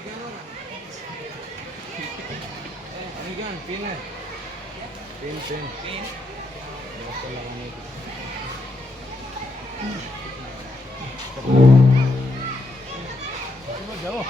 Ano yan? Pin eh. Pin. Basta lang ano ito. Coba jauh.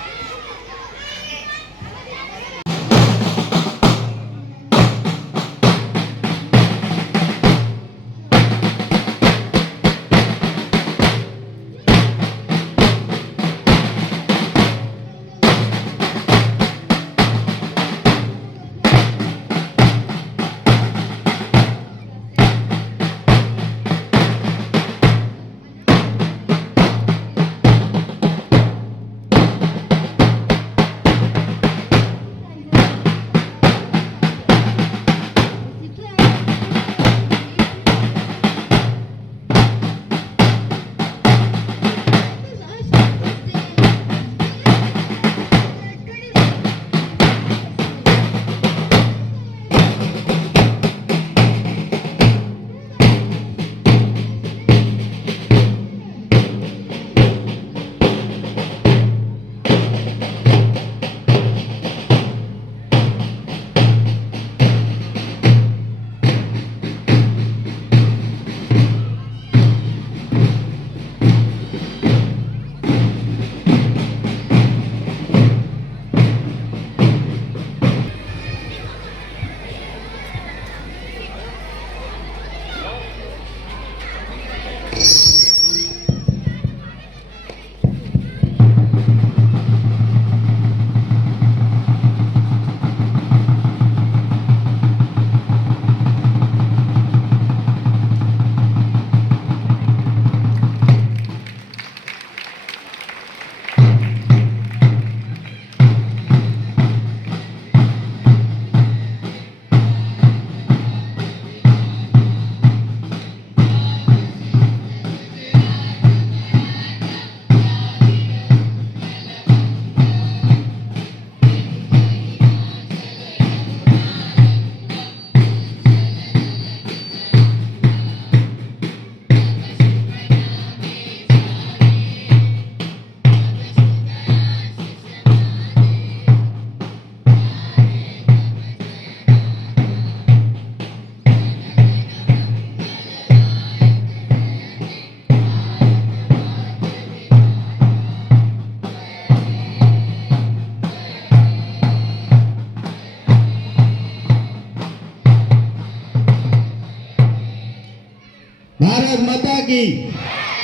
Bharat माता की,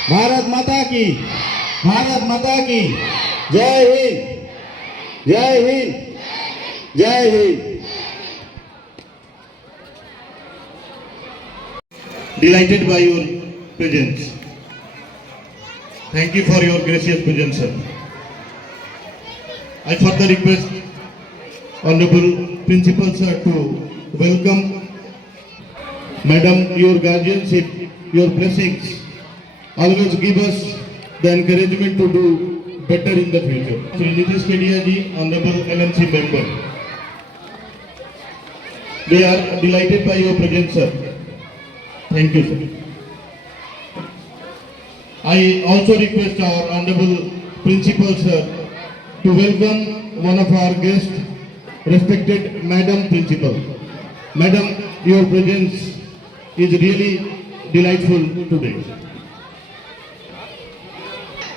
भारत माता की, भारत माता की जय हिंद, जय हिंद, जय Hind. Delighted by your presence. Thank you for your gracious presence, sir. I further request Honorable Principal Sir to welcome Madam, your guardianship, your blessings always give us the encouragement to do better in the future. Shri Nitish Kedia ji, Honorable LNC member. We are delighted by your presence, sir. Thank you, sir. I also request our Honorable Principal Sir to welcome one of our guests, respected Madam Principal. Madam, your presence is really delightful today.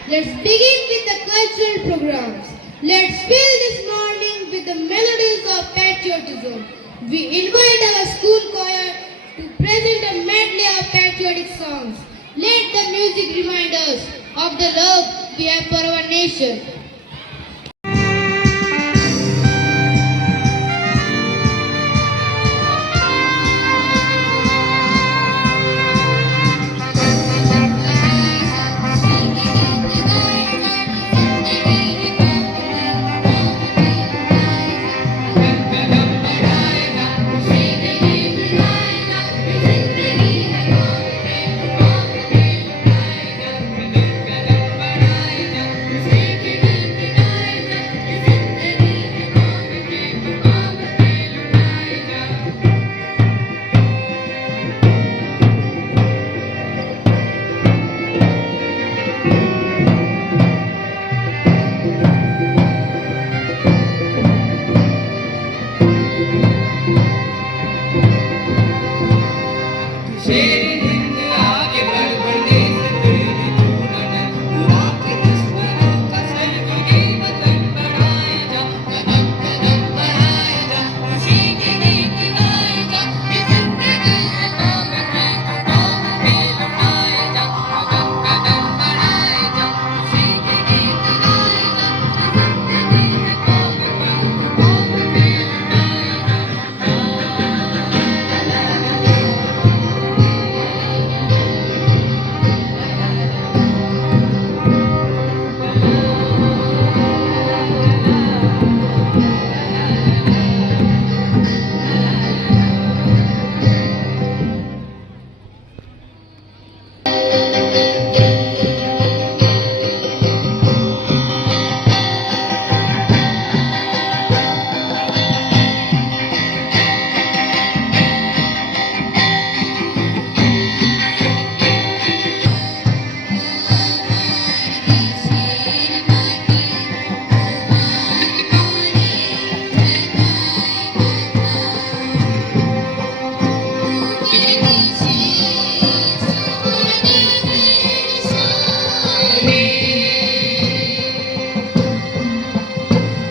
Let's begin with the cultural programs. Let's fill this morning with the melodies of patriotism. We invite our school choir to present a medley of patriotic songs. Let the music remind us of the love we have for our nation.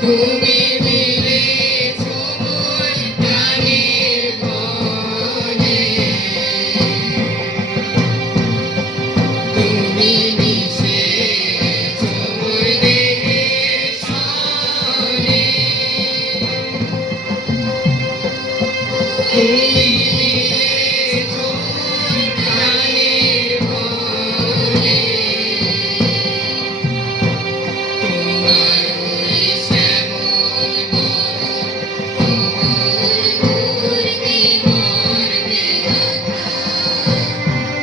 তুমি মিলেছ মোর প্রাণের বনে, তুমি মিশেছ মোর দেহের সনে, তুমি মিলেছ মোর প্রাণের বনে, তোমার ওই শ্যামল বরণ মূর্তি মর্মে গাথা,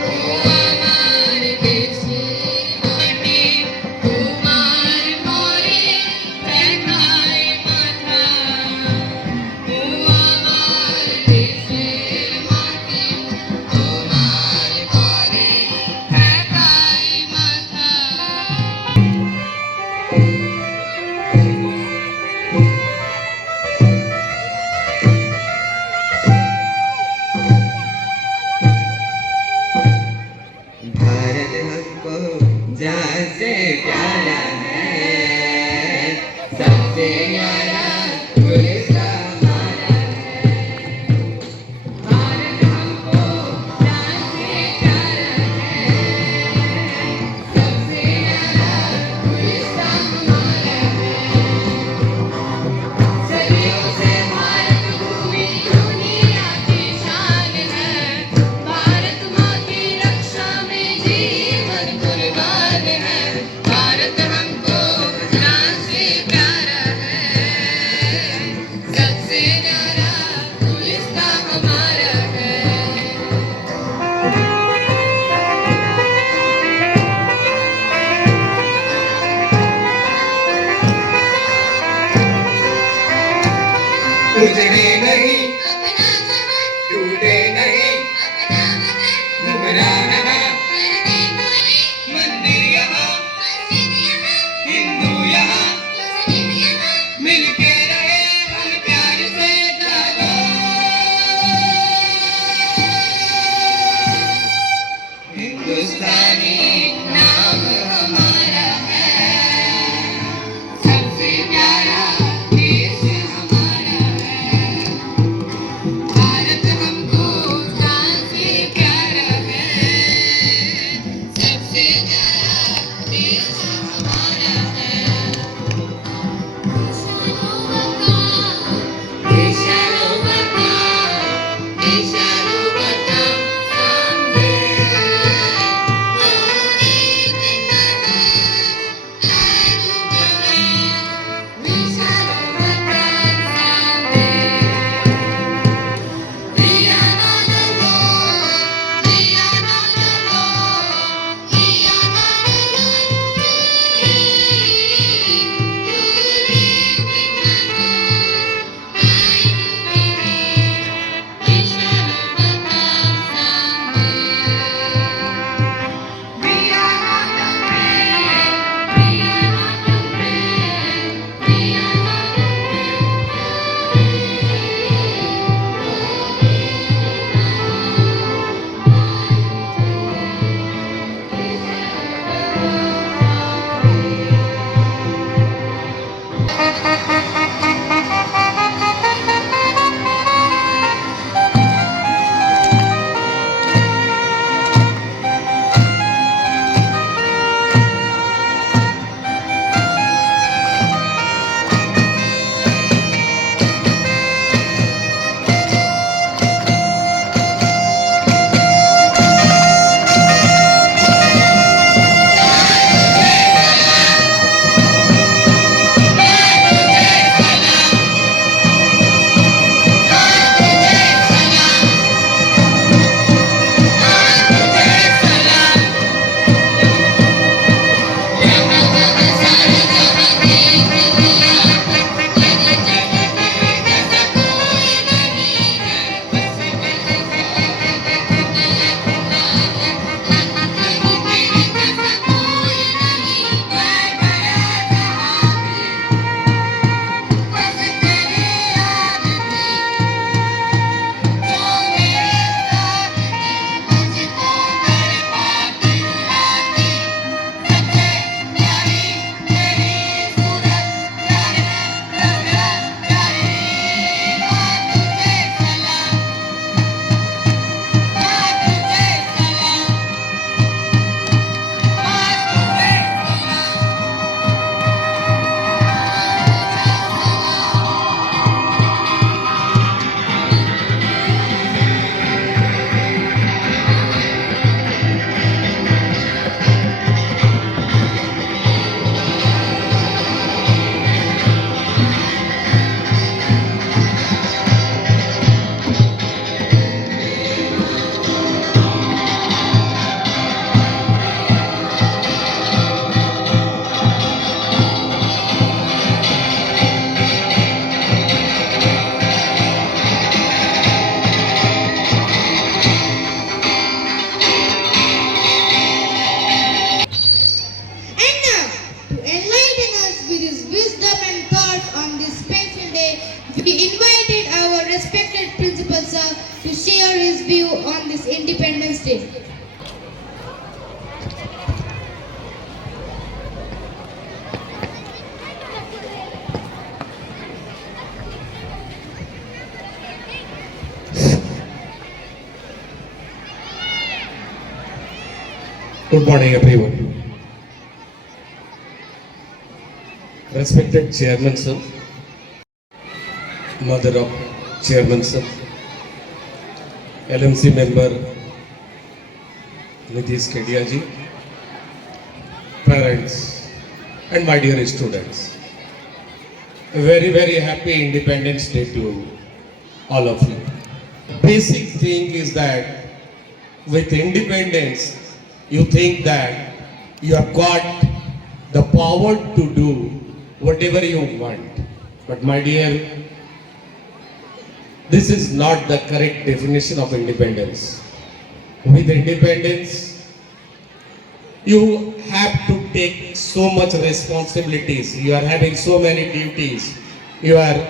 ও আমার দেশের মাটি, তোমার মোরে দেখায় মাথা, ও আমার দেশের মাটি, তোমার মোরে দেখায় মাথা। भारत हमको जैसे प्यारा है, सबसे प्यारा गुलिस्तान हमारा है। भारत हमको जैसे प्यारा है, सबसे प्यारा गुलिस्तान हमारा है। सदियों से भारत भूमि दुनिया की शान है, भारत माँ की रक्षा में जीवन कुर्बान है। भारत हमको जान से प्यारा है, सबसे प्यारा गुलिस्तान हमारा है। उजड़े नहीं अपना वतन, टूटे नहीं अपना वतन, गुमराह करने कोई मंदिर यहाँ, मस्जिद यहाँ, हिंदू यहाँ, मुस्लिम यहाँ, मिलके रहे हम प्यार से जागो। हिंदुस्तानी नाम हमारा है, सबसे प्यारा देश हमारा है। भारत हमको जान से प्यारा है, सबसे प्यारा देश हमारा है। देशालो बता, देशालो बता सामने, देशालो बता सामने। We are not alone, we are not alone, we are not alone to live in love. We shall overcome someday. We are not afraid, we are not afraid, we are not We invited our respected Principal Sir to share his view on this Independence Day. Good morning, everyone. Respected Chairman Sir, Mother of Chairman Sir, LMC member Nitish Kedia ji, parents, and my dear students. A very, very happy Independence Day to all of you. Basic thing is that with independence, you think that you have got the power to do whatever you want. But my dear, this is not the correct definition of independence. With independence, you have to take so much responsibilities. You are having so many duties. You are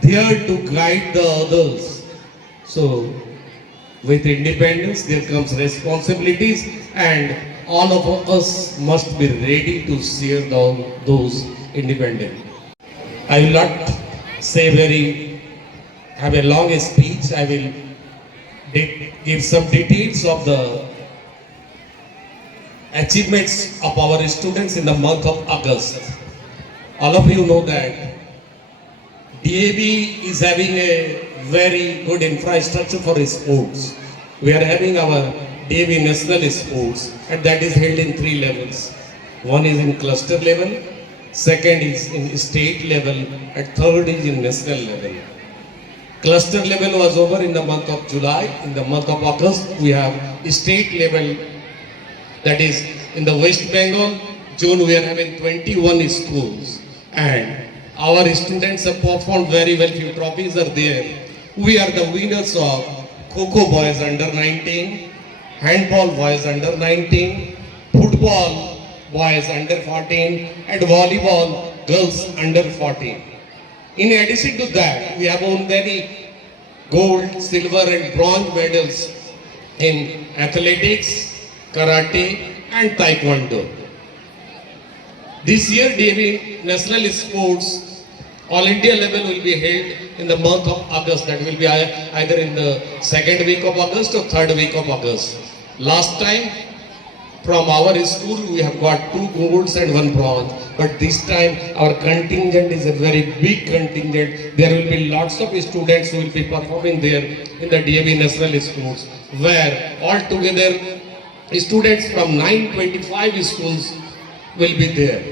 there to guide the others. So, with independence, there comes responsibilities, and all of us must be ready to share those independent. I will not have a long speech. I will give some details of the achievements of our students in the month of August. All of you know that DAV is having a very good infrastructure for sports. We are having our DAV national sports, and that is held in 3 levels. One is in cluster level, second is in state level, and third is in national level. Cluster level was over in the month of July. In the month of August, we have state level, that is in the West Bengal. June, we are having 21 schools, and our students have performed very well. Few trophies are there. We are the winners of Kho-Kho boys under 19, handball boys under 19, football boys under 14, and volleyball girls under 14. In addition to that, we have won many gold, silver, and bronze medals in athletics, karate, and taekwondo. This year, DAV National Sports All India level will be held in the month of August. That will be either in the second week of August or third week of August. Last time, from our school, we have got 2 golds and 1 bronze. But this time, our contingent is a very big contingent. There will be lots of students who will be performing there in the DAV National Sports, where altogether students from 925 schools will be there.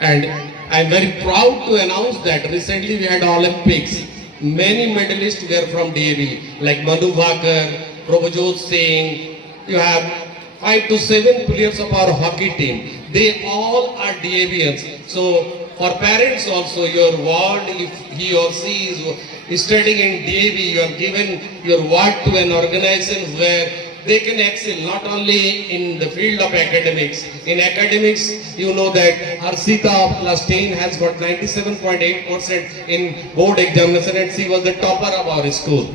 And I am very proud to announce that recently we had Olympics. Many medalists were from DAV, like Madhu Bhakar, Prabhajot Singh. You have 5 to 7 players of our hockey team. They all are DAVians. So for parents also, your ward, if he or she is studying in DAV, you have given your ward to an organization where they can excel not only in the field of academics. In academics, you know that Harshita of class 10 has got 97.8% in board examination, and she was the topper of our school.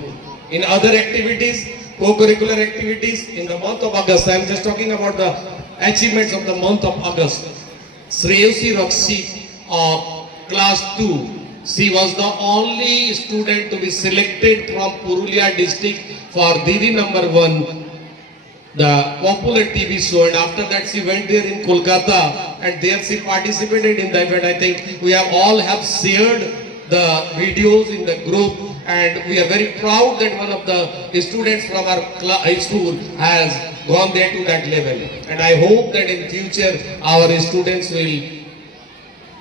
In other activities, co-curricular activities, in the month of August, I am just talking about the achievements of the month of August. Shreyasi Rakshi of class 2, she was the only student to be selected from Purulia district for Didi number 1, the popular TV show, and after that she went there in Kolkata, and there she participated in the event. I think we have shared the videos in the group, and we are very proud that one of the students from our school has gone there to that level. And I hope that in future our students will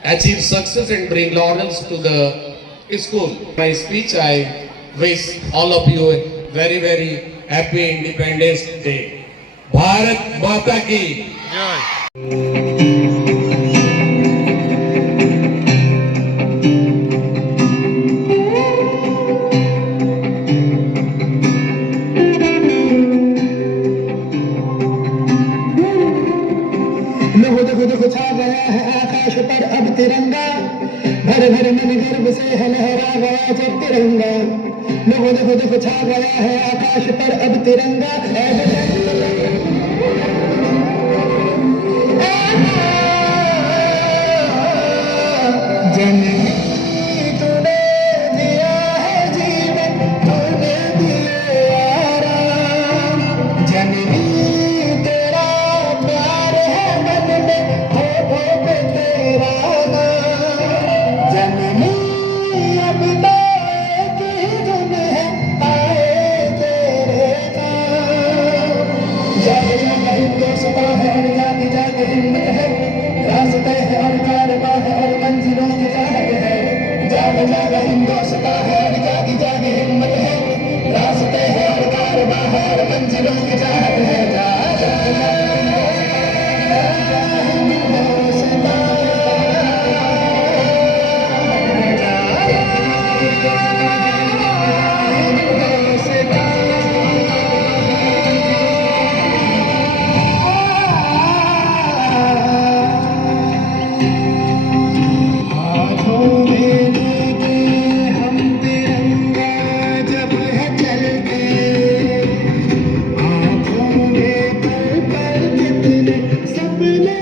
achieve success and bring laurels to the school. My speech, I wish all of you a very, very happy Independence Day. Bharat Mata ki Jai. देखो छा गया है आकाश पर अब तिरंगा। भर भर मन गर्व से है लहरा गया जब तिरंगा, देखो देखो देखो छा गया है आकाश पर अब तिरंगा। जननी तूने दिया है जीवन, तूने दिया आराम, जननी तेरा प्यार है मन में, हो पे तेरा नाम। जननी अब तो एक ही धुन है, आए तेरे नाम। जाग जाग हिंदुस्तां है और जाग जाग हिम्मत है, रास्ते है और कारवां है और मंजिलों की चाहत है। जाग जाग हिंदुस्तां है और जाग जाग हिम्मत है, रास्ते है और कारवां है और मंजिलों की चाहत है। जाग जाग हाथों में लेके हम तिरंगा जब है चलते, आँखों में पल पल कितने सपने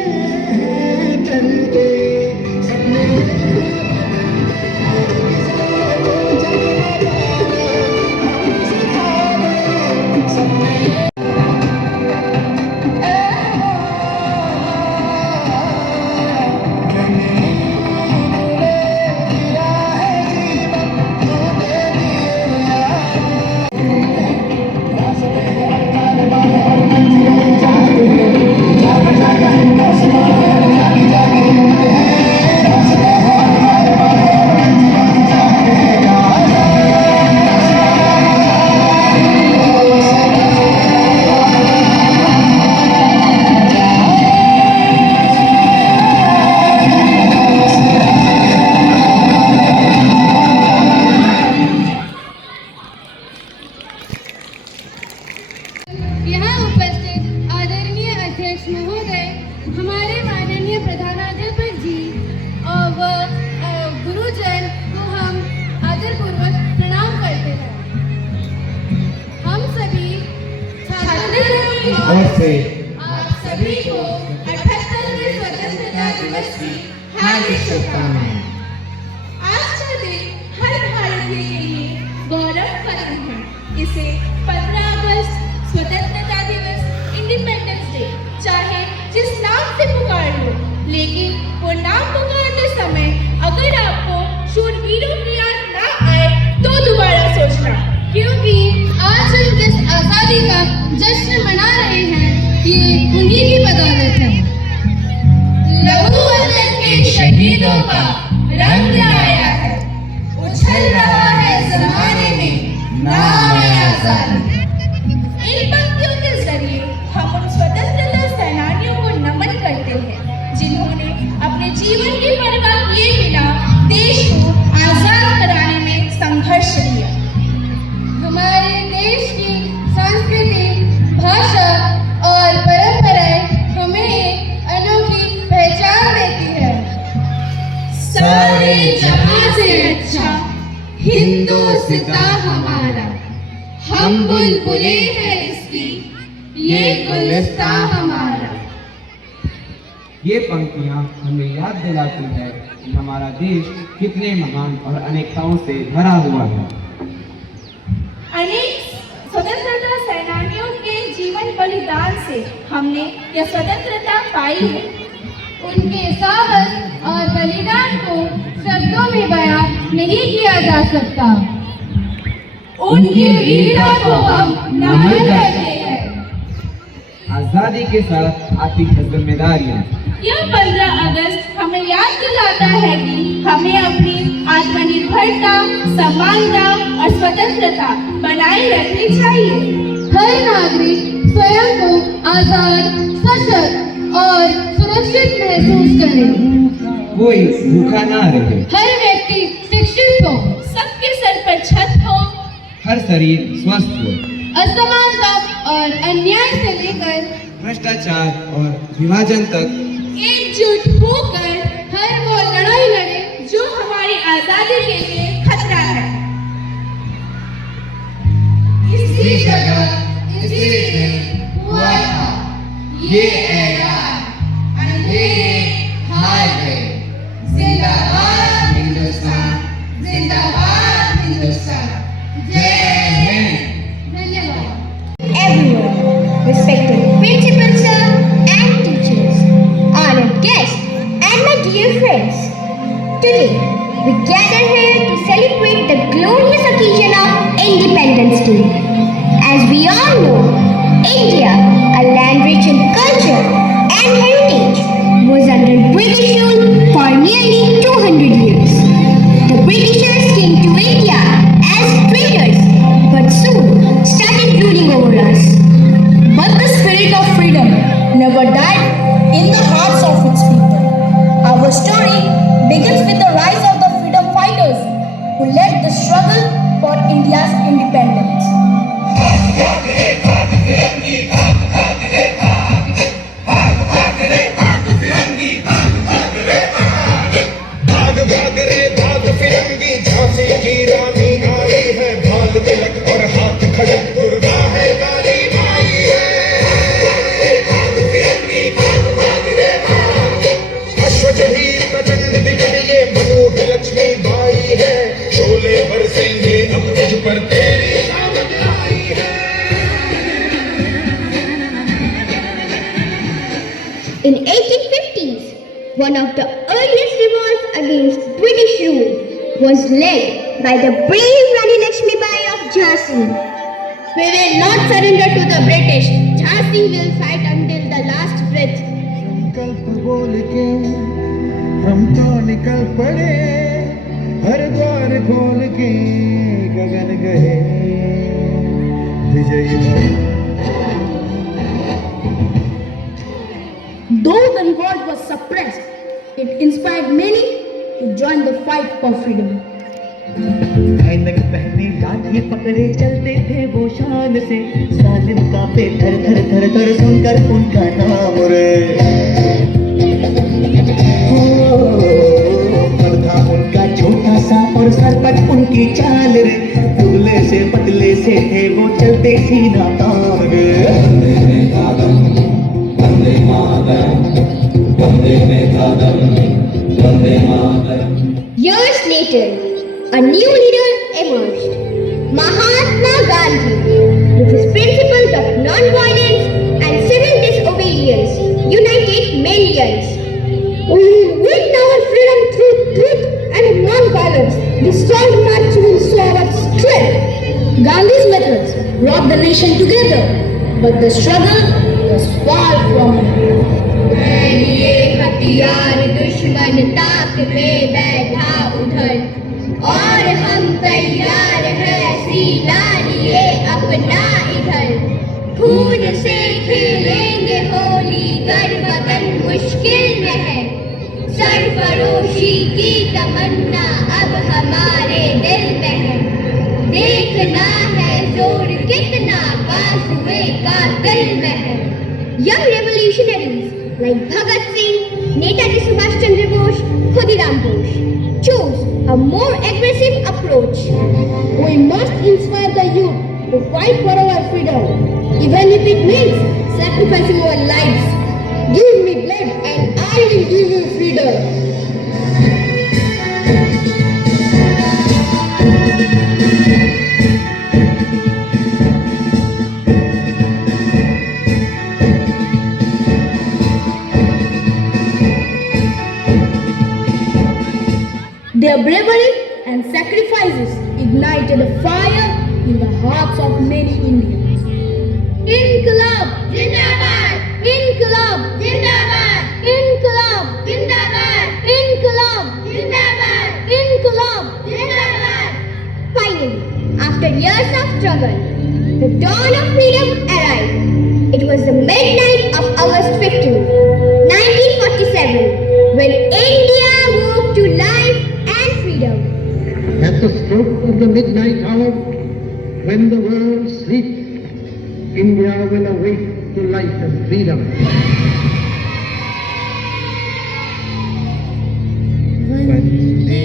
हैं चलते, सपने हम सिखा दे सपने। यहाँ उपस्थित आदरणीय अध्यक्ष महोदय, हमारे माननीय प्रधानाध्यापक जी और गुरुजन को हम आदरपूर्वक प्रणाम करते हैं। हम सभी छात्र और से आप सभी को 78वें स्वतंत्रता दिवस की हार्दिक शुभकामनाएं। आज का दिन हर भारतीय के लिए गौरव का दिन है। इसे 15 अगस्त स्वतंत्रता दिवस, इंडिपेंडेंस डे चाहे जिस नाम से पुकार लो, लेकिन वो नाम पुकारते समय अगर आपको शूरवीरों की याद ना आए तो दोबारा सोचना, क्योंकि आज हम जिस आजादी का जश्न मना रहे हैं ये उन्हीं की बदौलत है। लहू वतन के शहीदों का रंग लाया है, उछल रहा है जमाने में नाम आजादी। इन पंक्तियों के जरिए हम उन स्वतंत्रता सेनानियों को नमन करते हैं जिन्होंने अपने जीवन की परवाह किए बिना देश को आजाद कराने में संघर्ष किया। हमारे देश की संस्कृति, भाषा और परंपराएं हमें एक अनोखी पहचान देती है। सारे जहां से अच्छा हिंदुस्तां हमारा, हम बुलबुले हैं इसकी, ये गुलिस्तां हमारा। ये पंक्तियाँ हमें याद दिलाती है कि हमारा देश कितने महान और अनेकताओं से भरा हुआ है। अनेक स्वतंत्रता सेनानियों के जीवन बलिदान से हमने यह स्वतंत्रता पाई है। उनके साहस और बलिदान को शब्दों में बयान नहीं किया जा सकता। उनकी वीरता को हम नमन करते हैं। आजादी के साथ आती है जिम्मेदारियाँ। यह 15 अगस्त हमें याद दिलाता है कि हमें अपनी आत्मनिर्भरता, समानता और स्वतंत्रता बनाए रखनी चाहिए। हर नागरिक स्वयं को आजाद, सशक्त और सुरक्षित महसूस करे। कोई भूखा ना रहे, हर व्यक्ति शिक्षित हो, सबके सर पर छत हो, हर शरीर स्वस्थ हो, असमानता और अन्याय से लेकर भ्रष्टाचार और विभाजन तक एकजुट होकर हर वो लड़ाई लड़े जो हमारी आजादी के लिए खतरा है। इसी जगह इसी दिन हुआ था ये ऐलान, अंधेरे हार गए। जिंदाबाद हिंदुस्तान, जिंदाबाद हिंदुस्तान। जय हिंद। धन्यवाद। Everyone, respected principal sir and teachers, honored guests and my dear friends. Today, we gather here to celebrate the glorious occasion of Independence Day. As we all know, India, a land rich in culture and heritage, was under British rule for nearly 200 years. The Britishers came to India as traders, but soon started ruling over us. But the spirit of freedom never died in the hearts of its people. Our story begins with the rise of the freedom fighters who led the struggle for India's independence. भाग भाग रे भाग फिरंगी, झांसी की रानी आई है। भाग तिलक और हाथ खड़क, दुर्गा है काली माई है। भाग फिरंगी भाग भाग रे भाग, अश्वजहीर प्रचंड दिखड़िए, मनोहर लक्ष्मी बाई है। शोले बरसेंगे अब तुझ पर, तेरी शामत आई है। In 1850s, one of the earliest revolts against British rule was led by the brave Rani Lakshmibai of Jhansi. We will not surrender to the British. Jhansi will fight until the last breath. संकल्प बोल के हम तो निकल पड़े, हर द्वार खोल के गगन गए विजयी भव। Though the revolt was suppressed, it inspired many to join the fight for freedom. ऐनक पहने लाठी पकड़े चलते थे वो शान से, जालिम कांपे थर थर थर थर सुनकर उनका नाम रे। पर था उनका छोटा सा और सरपट उनकी चाल रे, दुबले से पतले से थे वो चलते सीना तान रे। Vande Mataram, Vande Mataram, Vande Mataram. Years later, a new leader emerged, Mahatma Gandhi, with his principles of non-violence and civil disobedience, united millions. We will win our freedom through truth and non-violence. The strong march will show our strength. Gandhi's methods brought the nation together, but the struggle was far from it. ये हथियार दुश्मन ताक पे बैठा उधर, और हम तैयार हैं सीना लिए अपना इधर। खून से खेलेंगे होली, गर्वतन मुश्किल में है। सरफरोशी की तमन्ना अब हमारे दिल में है। देखना है जोर कितना बाजुए का दिल में है। Young revolutionaries like Bhagat Singh, Netaji Subhash Chandra Bose, Khudiram Bose chose a more aggressive approach. We must inspire the youth to fight for our freedom, even if it means sacrificing our lives. Give me blood and I will give you freedom. Their bravery and sacrifices ignited a fire in the hearts of many Indians. Inqilab Zindabad! Inqilab Zindabad! Inqilab Zindabad! Inqilab Zindabad! Inqilab Zindabad! Finally, after years of struggle, the dawn of freedom arrived. It was the midnight of August 15, 1947, when India woke to life and freedom. At the stroke of the midnight hour, when the world sleeps, India will awake to life and freedom. Vande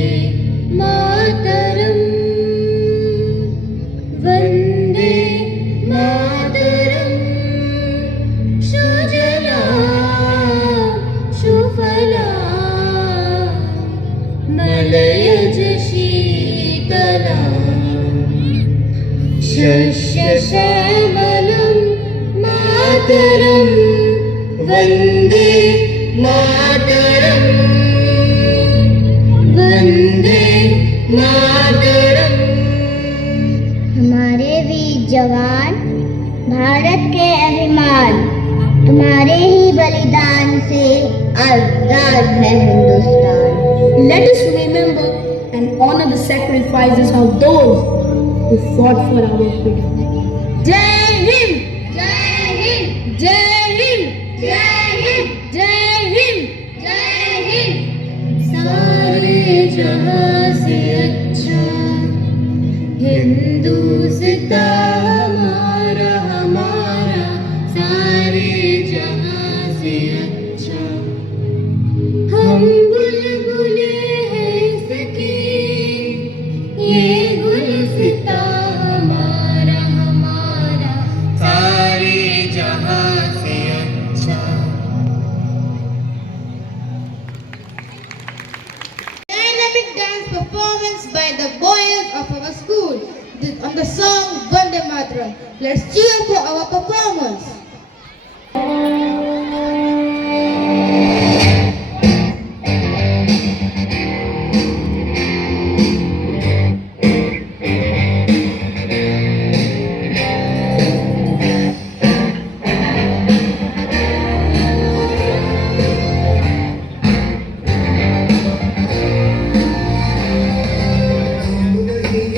मलयज शीतलाम् शस्यश्यामलं मातरं वन्दे मातरं वन्दे मातरम्। हमारे वीर जवान भारत के अभिमान, तुम्हारे ही बलिदान से आजाद है Hindustan. Let us remember and honor the sacrifices of those who fought for our freedom. Jai Hind! Jai Hind! Jai Hind! Jai Hind! Jai Hind! Jai Hind! सारे जहां से अच्छा हिंदुस्तान हमारा हमारा, सारे जहां से अच्छा। हम बुलबुले हैं इसकी, ये गुलसितां हमारा हमारा, सारे जहां से अच्छा। Dynamic dance performance by the boys of our school on the song Vande Mataram. Let's cheer for our performers.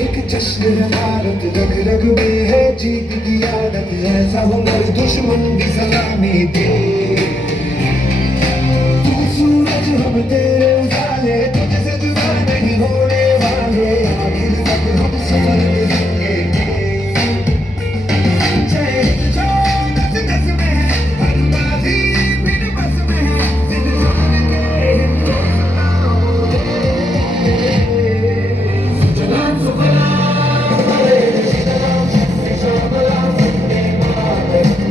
एक जश्न है भारत, रग रग में है जीत की आदत, ऐसा हुनर दुश्मन की सलामी दे। तू सूरज हम तेरे उजाले, तुझसे जुदा नहीं होने वाले, आखिर तक हम सफर करेंगे। जय हिंद जो नस नस में है, हर बाजी बिन बस में है, दिल जान के हिंदुस्तान दे। सुजलाम सुफलाम मलयज शीतलाम् शस्यश्यामलां वन्दे मातरम्।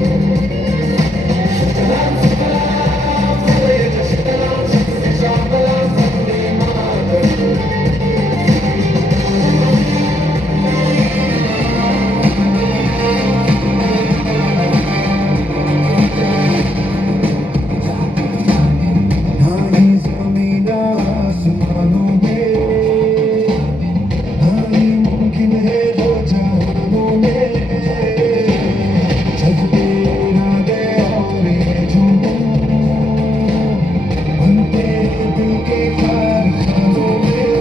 सुजलाम सुफलाम मलयज शीतलाम् शस्यश्यामलां वन्दे मातरम्। नाहीं ज़मीन आसमानों में, नाहीं मुमकिन है दो जहानों में, जब तेरा दे और ये झूम बनते दिल के कारखानों में।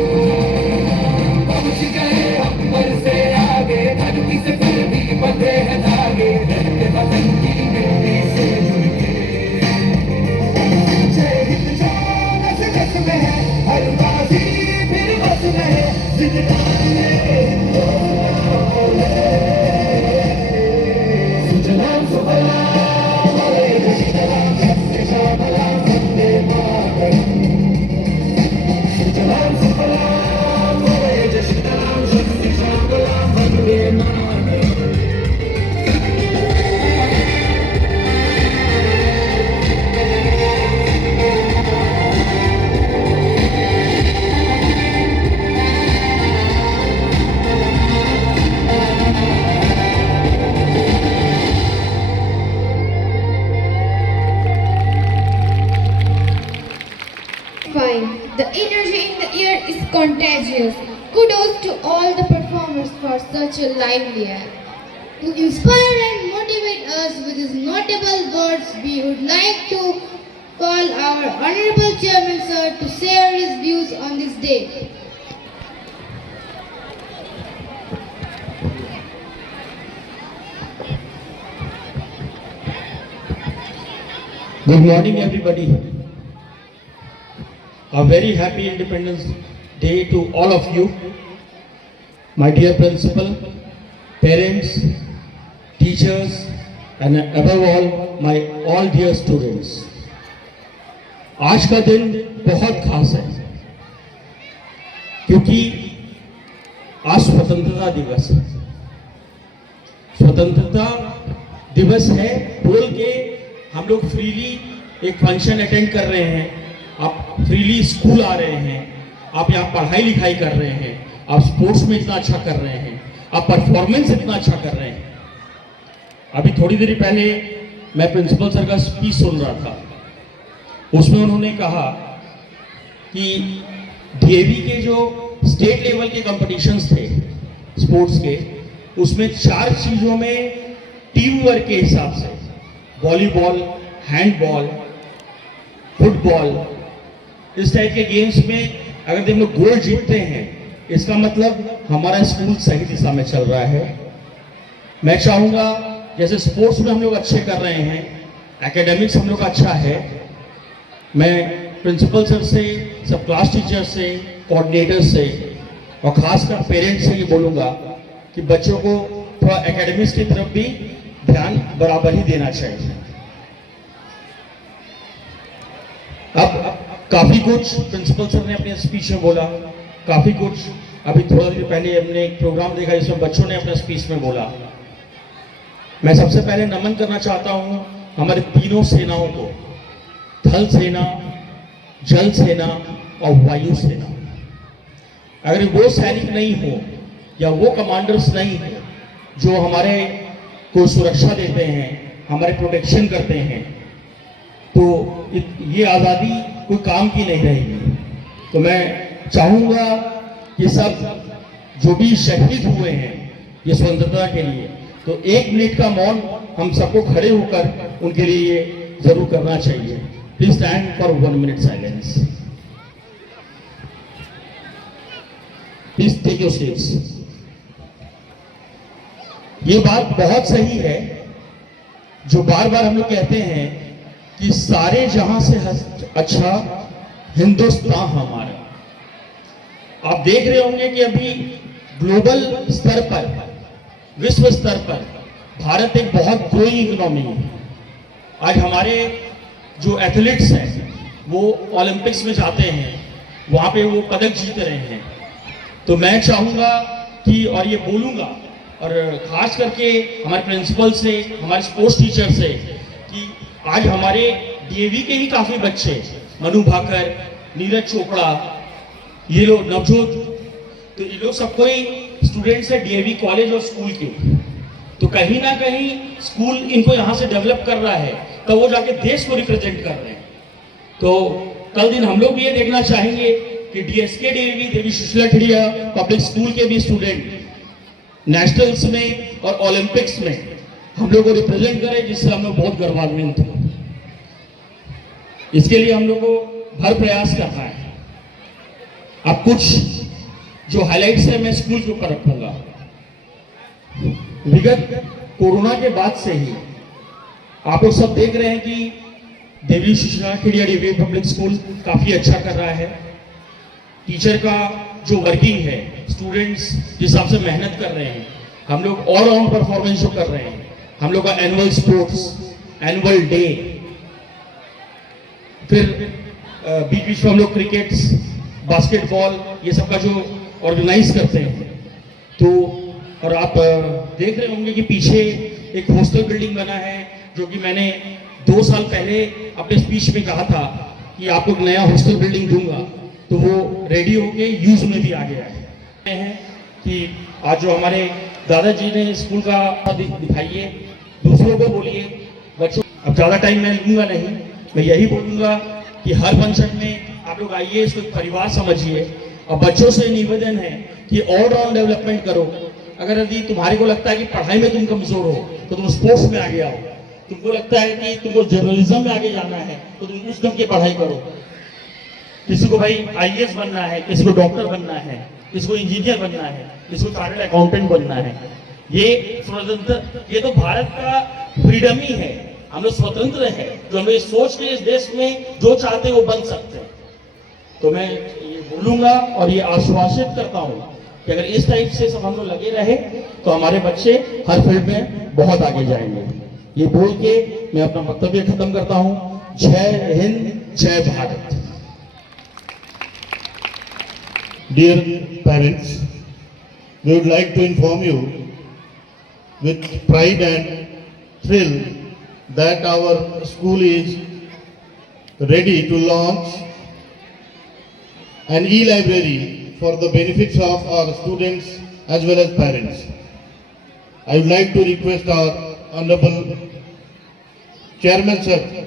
पहुंच गए हम पर से आगे, धरती से फिर भी बंधे हैं धागे, रहते वतन की मिट्टी से जुड़ के। जय हिंद जो नस नस में है, हर बाजी फिर बस में है, जिंदगानी है हिंदुस्तान है। सुजलाम सुफलाम मलयज शीतलाम् शस्यश्यामलां वन्दे मातरम्। सुजलाम सुफलाम मलयज शीतलाम् शस्यश्यामलां Vande Mataram. Fine. The energy in the air is contagious. Kudos to all the performers for such a lively air. To inspire and motivate us with his notable words, we would like to call our Honorable Chairman Sir to share his views on this day. Good morning, everybody. A very happy Independence Day to all of you. My dear principal, parents, teachers, and above all, my all dear students. आज का दिन बहुत खास है क्योंकि आज स्वतंत्रता दिवस है। स्वतंत्रता दिवस है बोल के हम लोग फ्रीली एक फंक्शन अटेंड कर रहे हैं, आप फ्रीली स्कूल आ रहे हैं, आप यहाँ पढ़ाई लिखाई कर रहे हैं, आप स्पोर्ट्स में इतना अच्छा कर रहे हैं, आप परफॉर्मेंस इतना अच्छा कर रहे हैं। अभी थोड़ी देर पहले मैं प्रिंसिपल सर का स्पीच सुन रहा था, उसमें उन्होंने कहा कि डीएवी के जो स्टेट लेवल के कॉम्पिटिशन्स थे स्पोर्ट्स के, उसमें 4 चीज़ों में टीम वर्क के हिसाब से वॉलीबॉल, हैंडबॉल, फुटबॉल, इस टाइप के गेम्स में अगर हम लोग गोल्ड जीतते हैं, इसका मतलब हमारा स्कूल सही दिशा में चल रहा है। मैं चाहूँगा जैसे स्पोर्ट्स में हम लोग अच्छे कर रहे हैं, एकेडमिक्स हम लोग का अच्छा है, मैं प्रिंसिपल सर से, सब क्लास टीचर से, कोऑर्डिनेटर से और खासकर पेरेंट्स से ये बोलूँगा कि बच्चों को थोड़ा एकेडमिक्स की तरफ भी ध्यान बराबर ही देना चाहिए। अब काफ़ी कुछ प्रिंसिपल सर ने अपने स्पीच में बोला, काफ़ी कुछ अभी थोड़ा देर पहले हमने एक प्रोग्राम देखा जिसमें बच्चों ने अपने स्पीच में बोला। मैं सबसे पहले नमन करना चाहता हूँ हमारे तीनों सेनाओं को, थल सेना, जल सेना और वायु सेना। अगर वो सैनिक नहीं हो या वो कमांडर्स नहीं हो जो हमारे को सुरक्षा देते हैं, हमारे प्रोटेक्शन करते हैं, तो ये आज़ादी कोई काम की नहीं रहेगी। तो मैं चाहूँगा कि सब जो भी शहीद हुए हैं ये स्वतंत्रता के लिए, तो 1 मिनट का मौन हम सबको खड़े होकर उनके लिए ये जरूर करना चाहिए। Please stand for 1 minute silence. Please take your seats. ये बात बहुत सही है जो बार बार हम लोग कहते हैं कि सारे जहां से अच्छा हिंदुस्तान हमारा। आप देख रहे होंगे कि अभी ग्लोबल स्तर पर, विश्व स्तर पर भारत एक बहुत ग्रोइंग इकोनॉमी है। आज हमारे जो एथलीट्स हैं वो ओलंपिक्स में जाते हैं, वहाँ पे वो पदक जीत रहे हैं। तो मैं चाहूँगा कि और ये बोलूँगा और ख़ास करके हमारे प्रिंसिपल से, हमारे स्पोर्ट्स टीचर से कि आज हमारे डीएवी के ही काफ़ी बच्चे, मनु भाकर, नीरज चोपड़ा, ये लोग नवजोत, तो ये लोग सब कोई स्टूडेंट्स है डीएवी कॉलेज और स्कूल के। तो कहीं ना कहीं स्कूल इनको यहाँ से डेवलप कर रहा है, तो वो जाके देश को रिप्रेजेंट कर रहे हैं। तो कल दिन हम लोग भी ये देखना चाहेंगे कि डीएसके डीएवी देवी सुशीला खेड़िया पब्लिक स्कूल के भी स्टूडेंट नेशनल्स में और ओलंपिक्स में हम लोग को रिप्रेजेंट करें, जिससे हम लोग बहुत गर्वान्वित हैं। इसके लिए हम लोग को भर प्रयास करना है। अब कुछ जो हाइलाइट्स है मैं स्कूल के ऊपर रखूंगा। विगत कोरोना के बाद से ही आप लोग सब देख रहे हैं कि देवी Sushila Khedia DAV public school काफी अच्छा कर रहा है। टीचर का जो वर्किंग है, स्टूडेंट्स जिस हिसाब से मेहनत कर रहे हैं, हम लोग ऑल राउंड परफॉर्मेंस जो कर रहे हैं, हम लोग का एनुअल स्पोर्ट्स, एनुअल डे, फिर बीच बीच में हम लोग क्रिकेट्स, बास्केटबॉल, ये सब का जो ऑर्गेनाइज करते हैं। तो और आप देख रहे होंगे कि पीछे एक हॉस्टल बिल्डिंग बना है, जो कि मैंने 2 साल पहले अपने स्पीच में कहा था कि आपको नया हॉस्टल बिल्डिंग दूंगा, तो वो रेडी होके यूज में भी आ गया है। कि आज जो हमारे दादाजी ने स्कूल का दिखाइए, दूसरों को बोलिए, बच्चों। अब ज़्यादा टाइम मैं लूँगा नहीं, मैं यही बोलूँगा कि हर फंक्शन में आप लोग आइए, इसको परिवार समझिए और बच्चों से निवेदन है कि ऑलराउंड डेवलपमेंट करो। अगर यदि तुम्हारे को लगता है कि पढ़ाई में तुम कमजोर हो तो तुम स्पोर्ट्स में आगे आओ। तुमको लगता है कि तुमको जर्नलिज्म में आगे जाना है तो तुम उस ढंग की पढ़ाई करो। किसी को भाई आईएएस बनना है, किसी को डॉक्टर बनना है, किसी को इंजीनियर बनना है, किसी को चार्टर्ड अकाउंटेंट बनना है। ये स्वतंत्र, ये तो भारत का फ्रीडम ही है। हम लोग स्वतंत्र हैं, जो हम लोग सोच के इस देश में जो चाहते हैं वो बन सकते हैं। तो मैं ये बोलूंगा और ये आश्वासित करता हूँ कि अगर इस टाइप से सब हम लोग लगे रहे तो हमारे बच्चे हर फील्ड में बहुत आगे जाएंगे। ये बोल के मैं अपना वक्तव्य खत्म करता हूँ। जय हिंद, जय Bharat. Dear parents, we would like to inform you with pride and thrill that our school is ready to launch an e-library for the benefits of our students as well as parents. I would like to request our Honorable Chairman Sir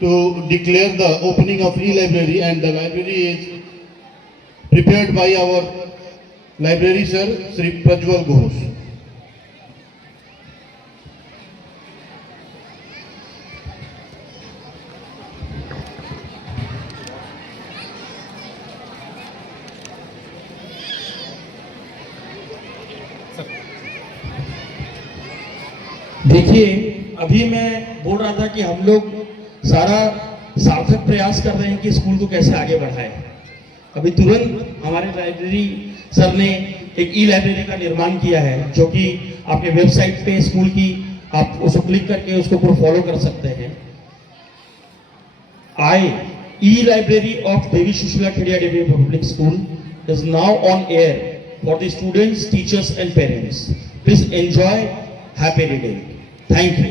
to declare the opening of e-library, and the library is prepared by our library sir, Sri Prajwal Ghosh. देखिए, अभी मैं बोल रहा था कि हम लोग सारा सार्थक प्रयास कर रहे हैं कि स्कूल को कैसे आगे बढ़ाएं। अभी तुरंत हमारे लाइब्रेरी सर ने एक ई लाइब्रेरी का निर्माण किया है, जो कि आपके वेबसाइट पे स्कूल की आप उसको क्लिक करके उसको फॉलो कर सकते हैं। E library of Devi Sushila Khedia Devi public school is now on air for the students, teachers and parents. Please enjoy, happy reading. Thank you.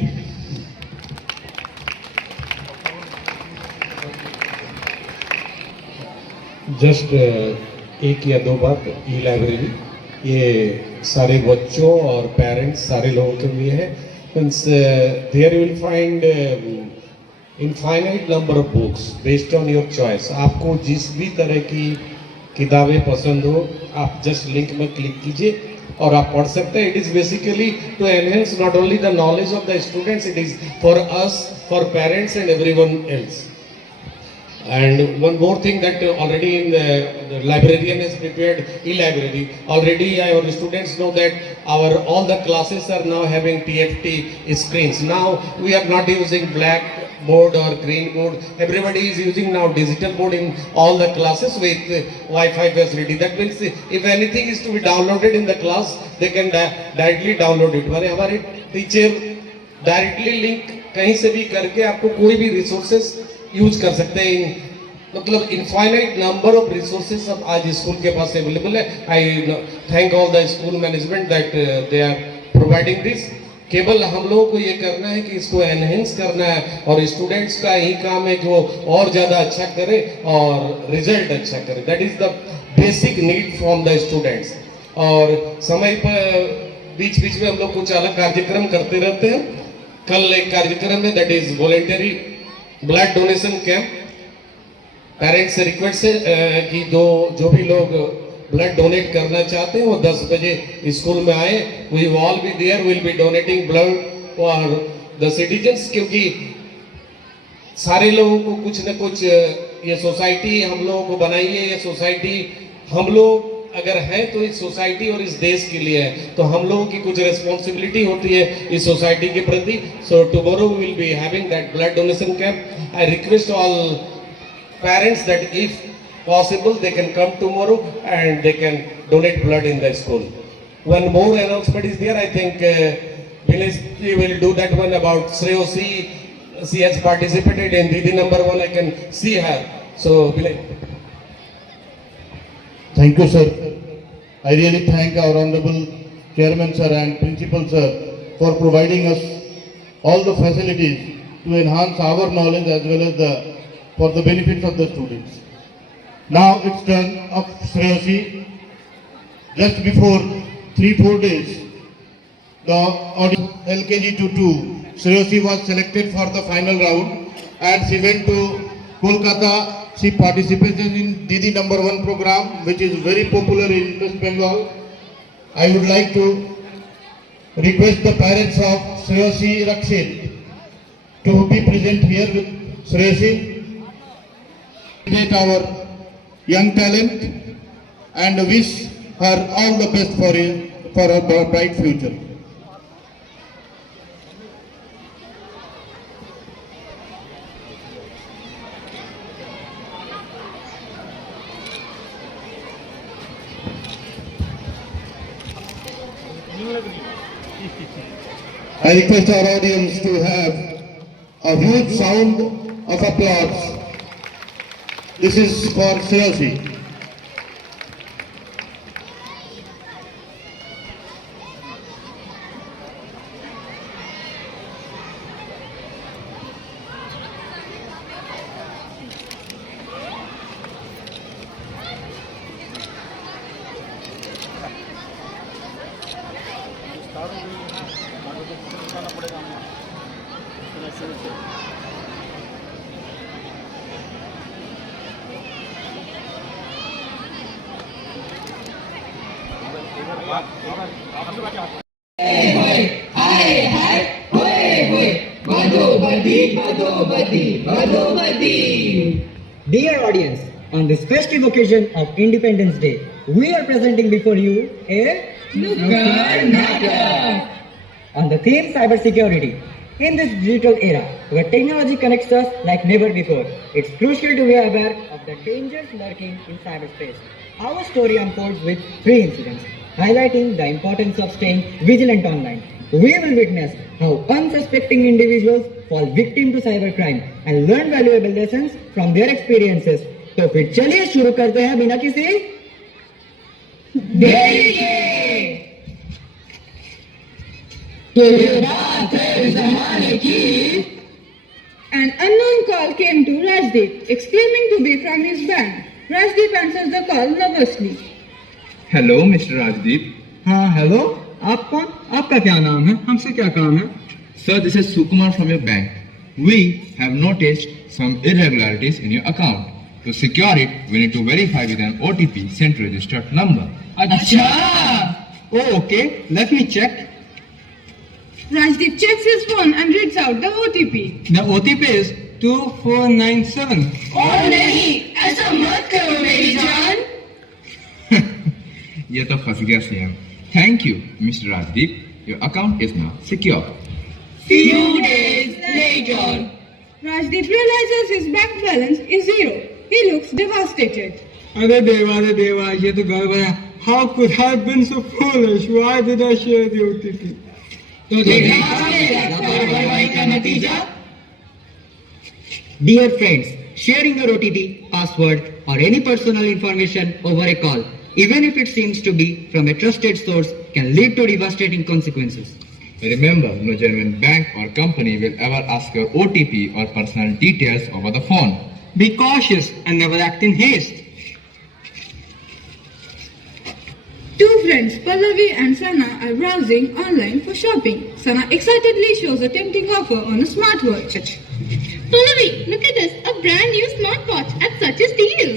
जस्ट एक या दो बात, ई लाइब्रेरी ये सारे बच्चों और पेरेंट्स सारे लोगों के लिए है। Means there you will find infinite number of books based on your choice. आपको जिस भी तरह की किताबें पसंद हो, आप जस्ट लिंक में क्लिक कीजिए और आप पढ़ सकते हैं। It is basically to enhance not only the knowledge of the students, it is for us, for parents and everyone else. And one more thing that already in the librarian has prepared e-library. Already our students know that all the classes are now having TFT screens. Now we are not using black board or green board. Everybody is using now digital board in all the classes with Wi-Fi facility. That means if anything is to be downloaded in the class, they can directly download it. हमारे teacher directly link कहीं से भी करके आपको कोई भी resources use कर सकते हैं। मतलब इनफाइनाइट नंबर ऑफ रिसोर्सेस अब आज स्कूल के पास अवेलेबल है। I thank all the school management that they are providing this. केवल हम लोगों को ये करना है कि इसको एनहेंस करना है, और स्टूडेंट्स का यही काम है कि वो और ज़्यादा अच्छा करे और रिजल्ट अच्छा करे। That is the basic need from the students. और समय पर बीच बीच में हम लोग कुछ अलग कार्यक्रम करते रहते हैं। कल एक कार्यक्रम है that is voluntary blood donation camp. Parents से रिक्वेस्ट है कि जो भी लोग ब्लड डोनेट करना चाहते हैं वो 10 बजे स्कूल में आए। We all be there, will be donating blood for the citizens. क्योंकि सारे लोगों को कुछ न कुछ, ये सोसाइटी हम लोगों को बनाई है, ये सोसाइटी हम लोग अगर है तो इस सोसाइटी और इस देश के लिए है, तो हम लोगों की कुछ रिस्पॉन्सिबिलिटी होती है इस सोसाइटी के प्रति। So tomorrow we will be having that blood donation camp. I request all parents that if possible they can come tomorrow and they can donate blood in the school. One more announcement is there. I think we will do that one about Shreyosi. She has participated in Didi number 1. I can see her. So Thank you, sir. I really thank our honorable chairman sir and principal sir for providing us all the facilities to enhance our knowledge as well as for the benefits of the students. Now it's turn of Shreyosi. Just before 3-4 days, the LKG to 2, Shreyosi was selected for the final round and she went to Kolkata. She participated in Didi number 1 program, which is very popular in West Bengal. I would like to request the parents of Shreyosi Rakshit to be present here with Shreyosi. Our young talent and wish her all the best for her bright future. I request our audience to have a huge sound of applause. This is for Shreyosi. Dear audience, on this festive occasion of Independence Day, we are presenting before you a Nukkad Natak on the theme cybersecurity. In this digital era, where technology connects us like never before, it's crucial to be aware of the dangers lurking in cyberspace. Our story unfolds with 3 incidents, highlighting the importance of staying vigilant online. We will witness how unsuspecting individuals fall victim to cybercrime and learn valuable lessons from their experiences. तो फिर चलिए शुरू करते हैं बिना किसी देरी के। An unknown call came to Rajdeep, exclaiming to be from his bank. Rajdeep answers the call nervously. Hello mister Rajdeep. हाँ हेलो, आप कौन? आपका क्या नाम है? हमसे क्या काम है? Sir, this is Sukumar from your bank. We have noticed some irregularities in your account. To secure it, we need to verify with an OTP sent to registered number. अच्छा, oh okay, let me check. Rajdeep checks his phone and reads out the OTP. The OTP is 2497. Oh नहीं, ऐसा मत करो मेरी जान। ये तो फंस गया CM. Thank you, Mr. Rajdeep. Your account is now secure. Few days later, Rajdeep realizes his bank balance is 0. He looks devastated. अरे देवा, ये तो गड़बड़ है। How could I have been so foolish? Why did I share the OTP? तो देखा लापरवाही का नतीजा। Dear friends, sharing your OTP, password, or any personal information over a call, even if it seems to be from a trusted source, can lead to devastating consequences. Remember, no genuine bank or company will ever ask your OTP or personal details over the phone. Be cautious and never act in haste. Two friends, Pallavi and Sana, are browsing online for shopping. Sana excitedly shows a tempting offer on a smartwatch. Pallavi, look at this, a brand new smartwatch at such a steal.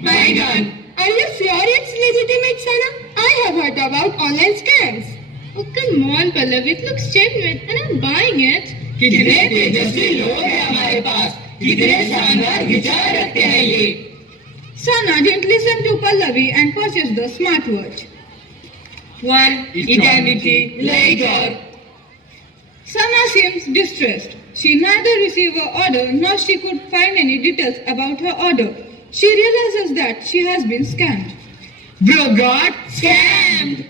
My God! Are you sure it's legitimate, Sana? I have heard about online scams. Oh, come on, Pallavi, it looks genuine and I'm buying it. कितने तेजस्वी लोग हैं हमारे पास, कितने शानदार विचार रखते हैं ये। Sana didn't listen to Pallavi and purchased the smartwatch. One eternity later. Sana seems distressed. She neither received her order nor she could find any details about her order. She realizes that she has been scammed. Bro got scammed.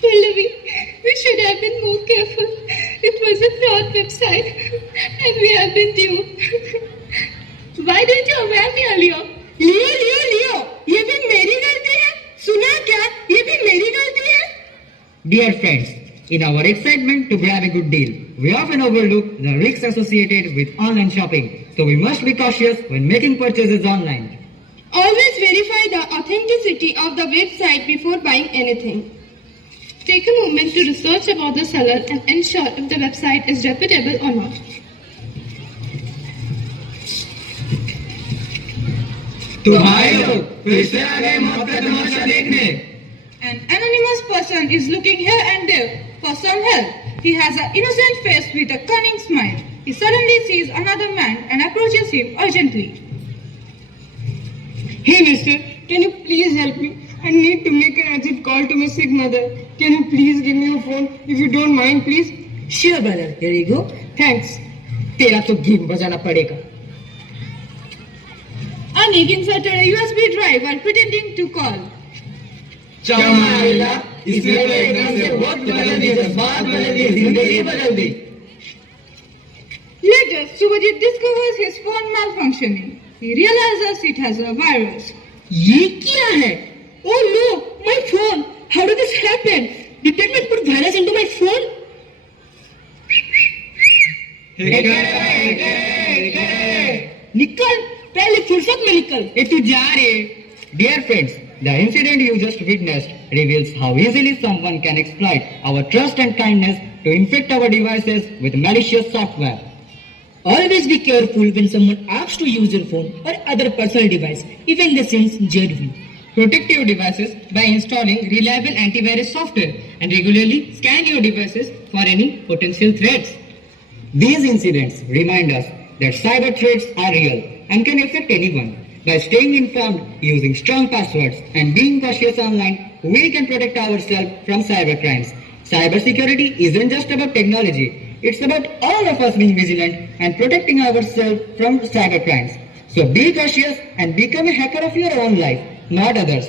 Pallavi, we should have been more careful. It was a fraud website and we have been duped. Why didn't you aware me earlier? लियो, ये भी मेरी गलती है। सुना क्या? ये भी मेरी गलती है। Dear friends, in our excitement to grab a good deal, we often overlook the risks associated with online shopping. So we must be cautious when making purchases online. Always verify the authenticity of the website before buying anything. Take a moment to research about the seller and ensure if the website is reputable or not. तो भाई लोग फिर से आ गए मौत का तमाशा देखने। An anonymous person is looking here and there for some help. He has an innocent face with a cunning smile. He suddenly sees another man and approaches him urgently. Hey mister, can you please help me? I need to make an urgent call to my sick mother. Can you please give me your phone if you don't mind, please? Sure brother, here you go. Thanks. तेरा तो game बजाना पड़ेगा। Anik inserted a USB drive while pretending to call. चमाइला, इसने तो एकदम से वक्त बदल दी, जज्बात बदल दी, जिंदगी बदल दी। Later, Subhajit discovers his phone malfunctioning. He realizes it has a virus. ये क्या है? Oh no, my phone! How did this happen? Did that man put virus into my phone? निकल, पहले फुर्सत में निकल। ए तू जा रे। Dear friends, The incident you just witnessed reveals how easily someone can exploit our trust and kindness to infect our devices with malicious software. Always be careful when someone asks to use your phone or other personal device, even they seems genuine. Protect your devices by installing reliable antivirus software and regularly scan your devices for any potential threats. These incidents remind us that cyber threats are real and can affect anyone. By staying informed, using strong passwords, and being cautious online, we can protect ourselves from cyber crimes. Cybersecurity isn't just about technology, it's about all of us being vigilant and protecting ourselves from cyber crimes. So be cautious and become a hacker of your own life, not others.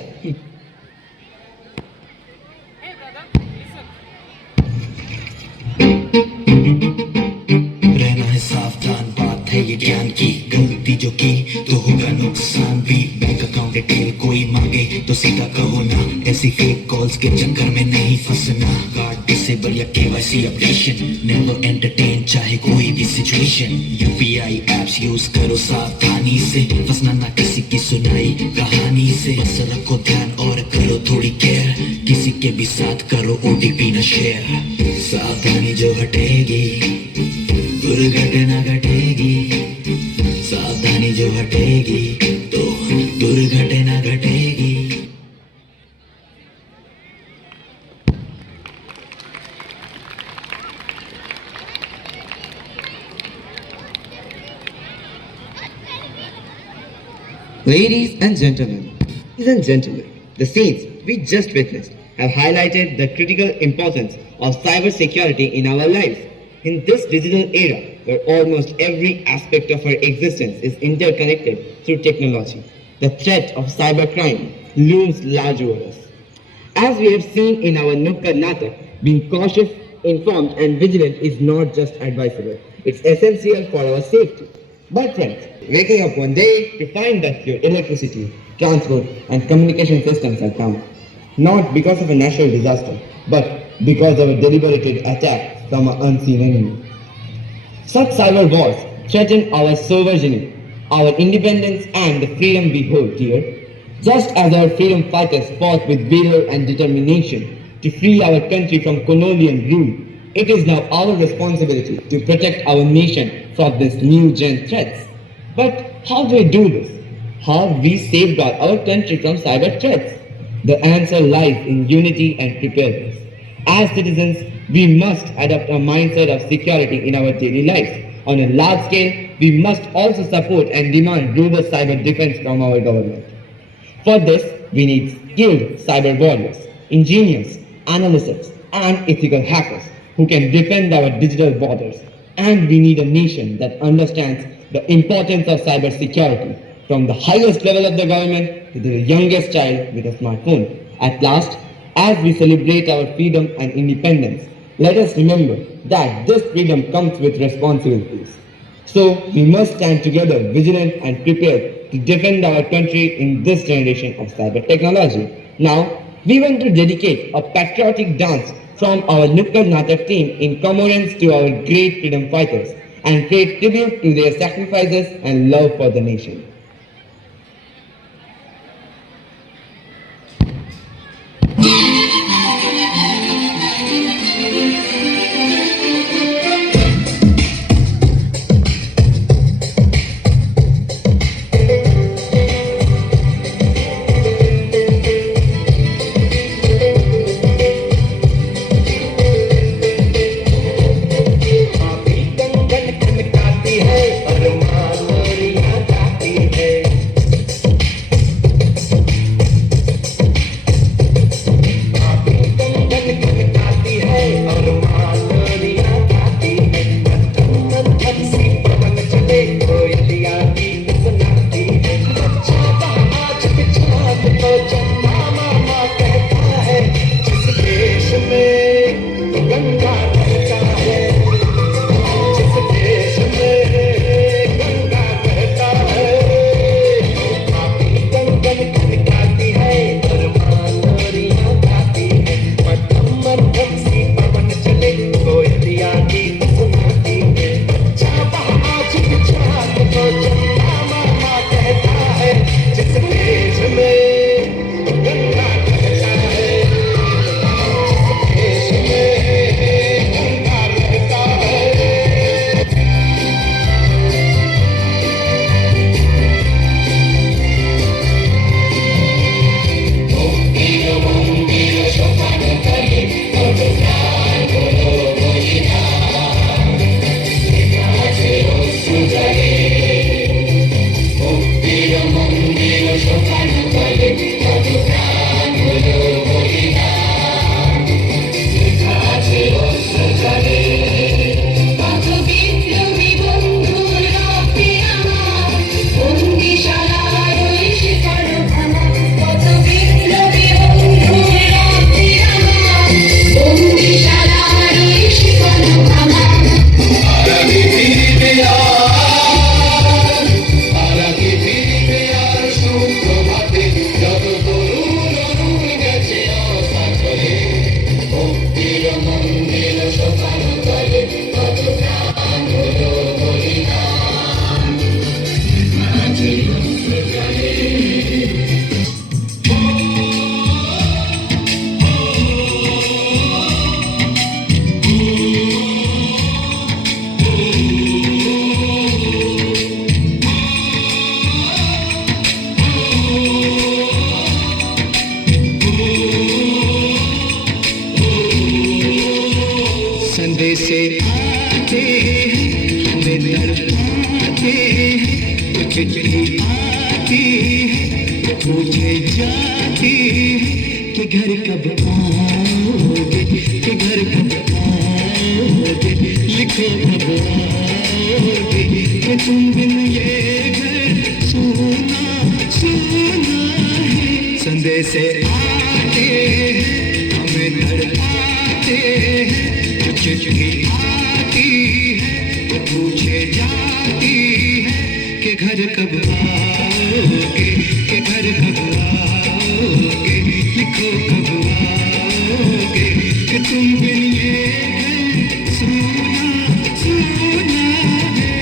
रहना है सावधान, बात है ये ज्ञान की, गलती जो की तो होगा नुकसान भी। बैंक अकाउंट डिटेल कोई मांगे तो सीधा कहो ना, ऐसी फेक कॉल्स के चक्कर में नहीं फंसना। कार्ड डिसेबल या केवाईसी अपडेशन, नेवर एंटरटेन चाहे कोई भी सिचुएशन। यूपीआई एप्स यूज करो सावधानी से, फंसना ना किसी की सुनाई कहानी से। बस रखो ध्यान और करो थोड़ी केयर, किसी के भी साथ करो ओटीपी न शेयर। सावधानी जो हटेगी दुर्घटना घटेगी, सावधानी जो हटेगी तो दुर्घटना घटेगी। Ladies and gentlemen, the scenes we just witnessed have highlighted the critical importance of cybersecurity in our lives. In this digital era, where almost every aspect of our existence is interconnected through technology, the threat of cybercrime looms large over us. As we have seen in our Nukkad Natak, being cautious, informed and vigilant is not just advisable, it's essential for our safety. But friends, waking up one day to find that your electricity, transport and communication systems are down, not because of a natural disaster, but because of a deliberated attack from an unseen enemy. Such cyber wars threaten our sovereignty, our independence and the freedom we hold dear. Just as our freedom fighters fought with valor and determination to free our country from colonial rule, it is now our responsibility to protect our nation from these new gen threats. But how do we do this? How we safeguard our country from cyber threats? The answer lies in unity and preparedness. As citizens, we must adopt a mindset of security in our daily lives. On a large scale, we must also support and demand robust cyber defense from our government. For this, we need skilled cyber warriors, engineers, analysts, and ethical hackers who can defend our digital borders. And we need a nation that understands the importance of cyber security, from the highest level of the government to the youngest child with a smartphone. At last, as we celebrate our freedom and independence, let us remember that this freedom comes with responsibilities. So we must stand together vigilant and prepared to defend our country in this generation of cyber technology. Now, we want to dedicate a patriotic dance from our Nukkad Natak team in commemoration to our great freedom fighters and pay tribute to their sacrifices and love for the nation. है और मान मोरियां गाती से आते हैं हमें तड़पाते हैं कुछ चिट्ठी आती है पूछे जाती है कि घर कब आओगे कि घर कब आओगे लिखो कब आओगे कि तुम बिन ये घर सुना सुना है संदेश आते हैं हमें तड़पाते हैं कुछ चिट्ठी आती है पूछे जाती है कि घर कब आओगे कि घर कब आओगे लिखो कब आओगे कि तुम बिन ये घर सुना सुना है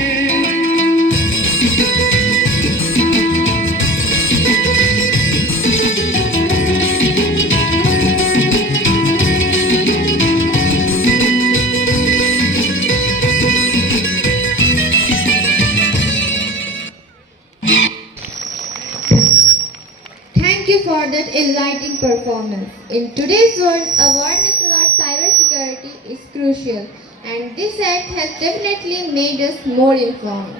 Thank you for that enlightening performance. In today's world, awareness about cybersecurity is crucial, and this act has definitely made us more informed.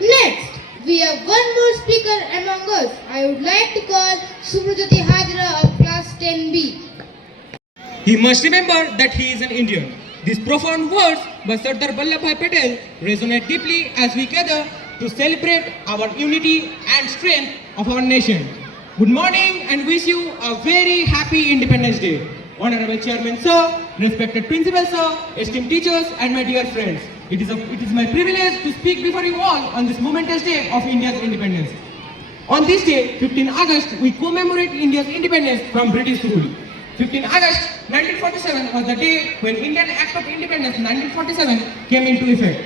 Next, we have one more speaker among us. I would like to call Subrajyoti Hajra of class 10B. He must remember that he is an Indian. These profound words by Sardar Vallabhbhai Patel resonate deeply as we gather to celebrate our unity and strength of our nation. Good morning and wish you a very happy Independence Day. Honorable Chairman Sir, respected Principal Sir, esteemed teachers and my dear friends. It is my privilege to speak before you all on this momentous day of India's independence. On this day, 15 August, we commemorate India's independence from British rule. 15 August 1947 was the day when Indian Act of Independence 1947 came into effect.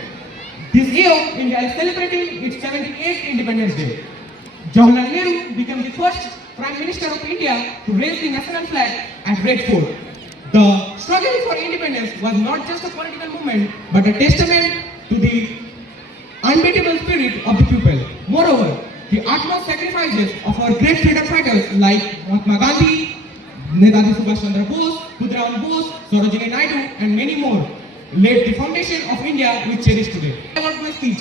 This year, India is celebrating its 78th Independence Day. Jawaharlal Nehru became the first Prime Minister of India to raise the national flag at Red Fort. The struggle for independence was not just a political movement, but a testament to the unbeatable spirit of the people. Moreover, the utmost sacrifices of our great freedom fighters like Mahatma Gandhi, Netaji Subhash Chandra Bose, Khudiram Bose, Sarojini Naidu, and many more laid the foundation of India we cherish today. I want my speech.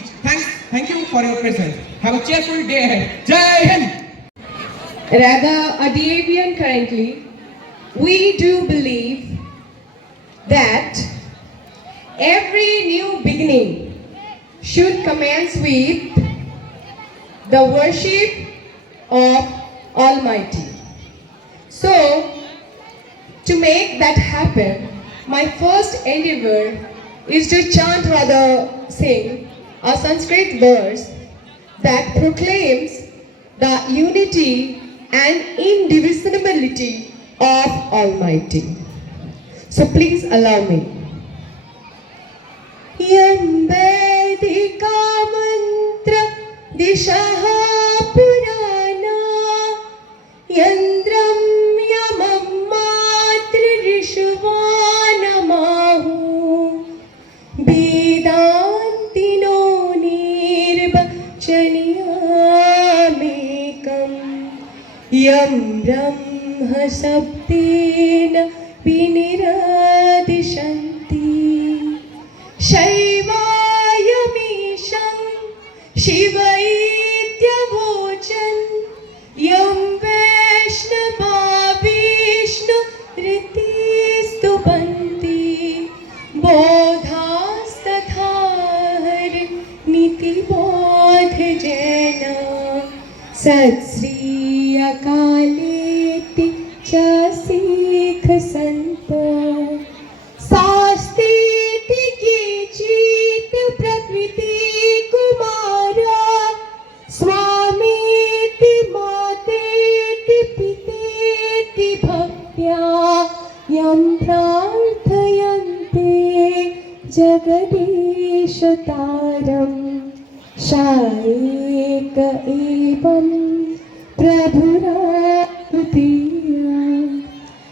Thank you for your presence. Have a cheerful day ahead. Jai Hind! Rather, a Deviant currently, we do believe that every new beginning should commence with the worship of Almighty. So, to make that happen, my first endeavor is to chant, rather sing, a Sanskrit verse that proclaims the unity and indivisibility of Almighty. So please allow me. Yam Vedika mantra dishaha purana yandram yamam matra rishvanamahu vedantino nirbachaniyamekam yam brahma sabdena viniradishanti Shaivayamisham Shivaitya-vochan Yam Vaishnava Vishnu Ritistupanti Bodhastatha Niti Bodh Jena Sat Sri Akaleti Cha Sikh Santa Sastiti ki chit prakriti kumara Swamiti mateti piteti bhaktya Yam prarthayante jagadishataram Shaika evam prabhuratutiya.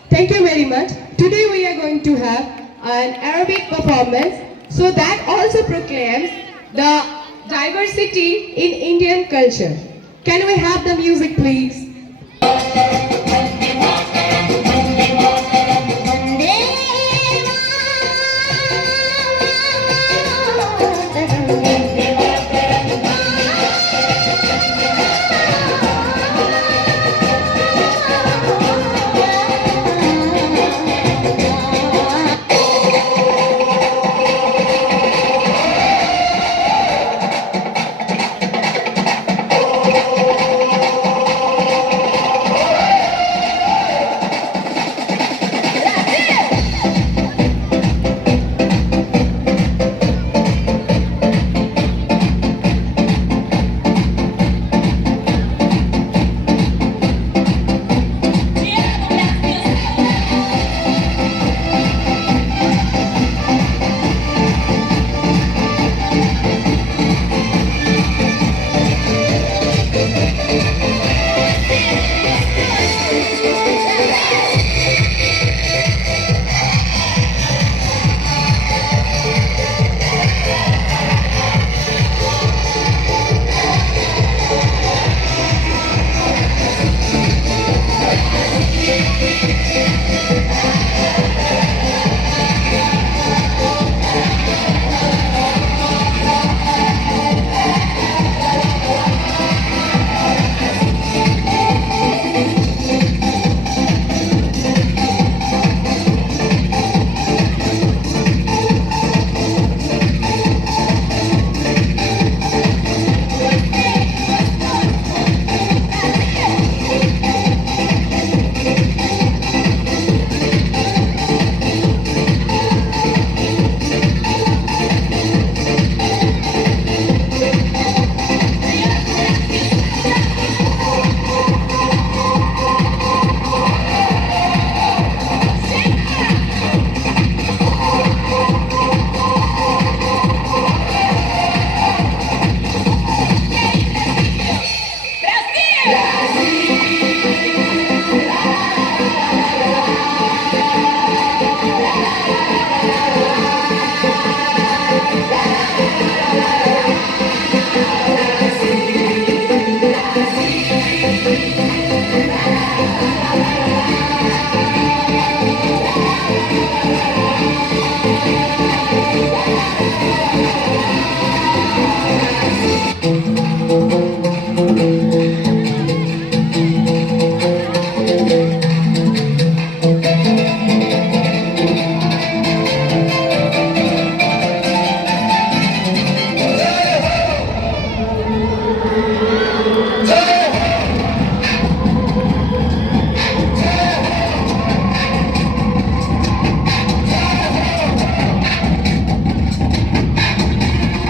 Thank you very much. Today we are going to have an Arabic performance, so that also proclaims the diversity in Indian culture. Can we have the music, please? Vande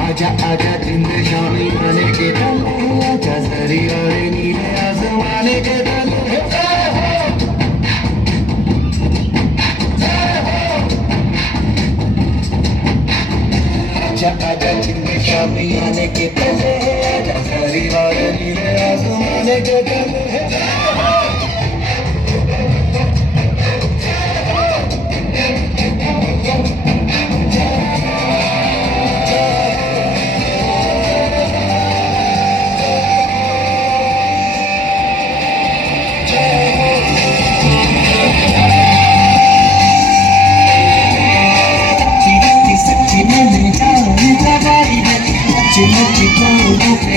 आजा आजा जिंद शामी आने के दल आजा जरी और नीले आसमाने के दल आजा आजा जिंद शामी आने के दल आजा जरी और नीले आसमाने के दल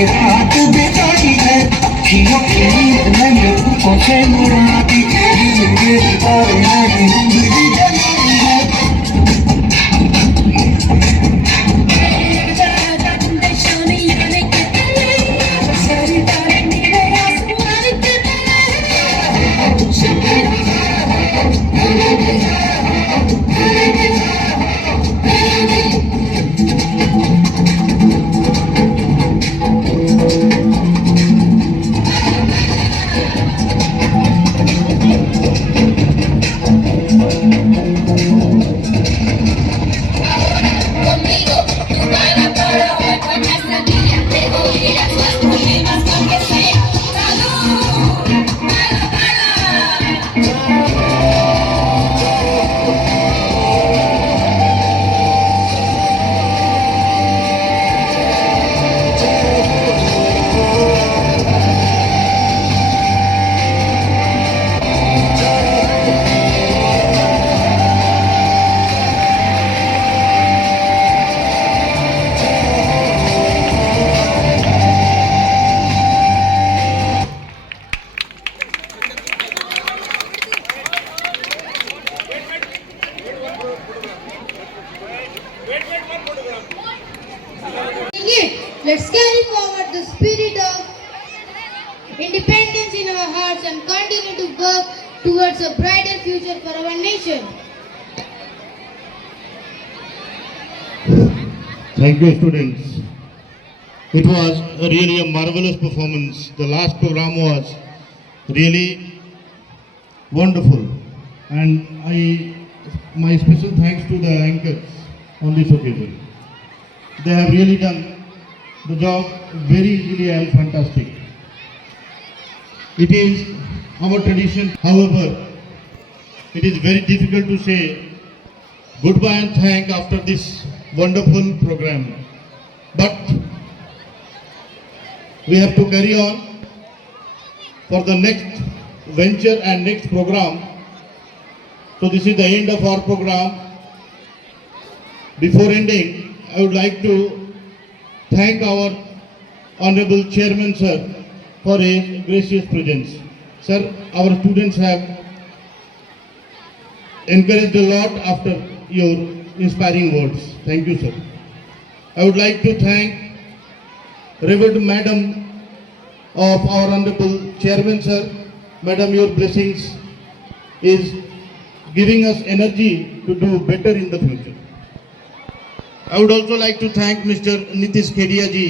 रात बिताई है अखियों की नींद मैंने तुमको से मुड़ा दी जिंदगी तारे नहीं जिंदगी जलाई है Let's carry forward the spirit of independence in our hearts and continue to work towards a brighter future for our nation. Thank you, students. It was really a marvelous performance. The last program was really wonderful, and my special thanks to the anchors on this occasion. They have really done the job very easily and fantastic. It is our tradition, however, it is very difficult to say goodbye and thank after this wonderful program. But we have to carry on for the next venture and next program. So this is the end of our program. Before ending, I would like to thank our Honorable Chairman Sir for his gracious presence. Sir, our students have encouraged a lot after your inspiring words. Thank you, sir. I would like to thank Revered Madam of our Honorable Chairman Sir. Madam, your blessings is giving us energy to do better in the future. I would also like to thank Mr. Nitish Kedia ji.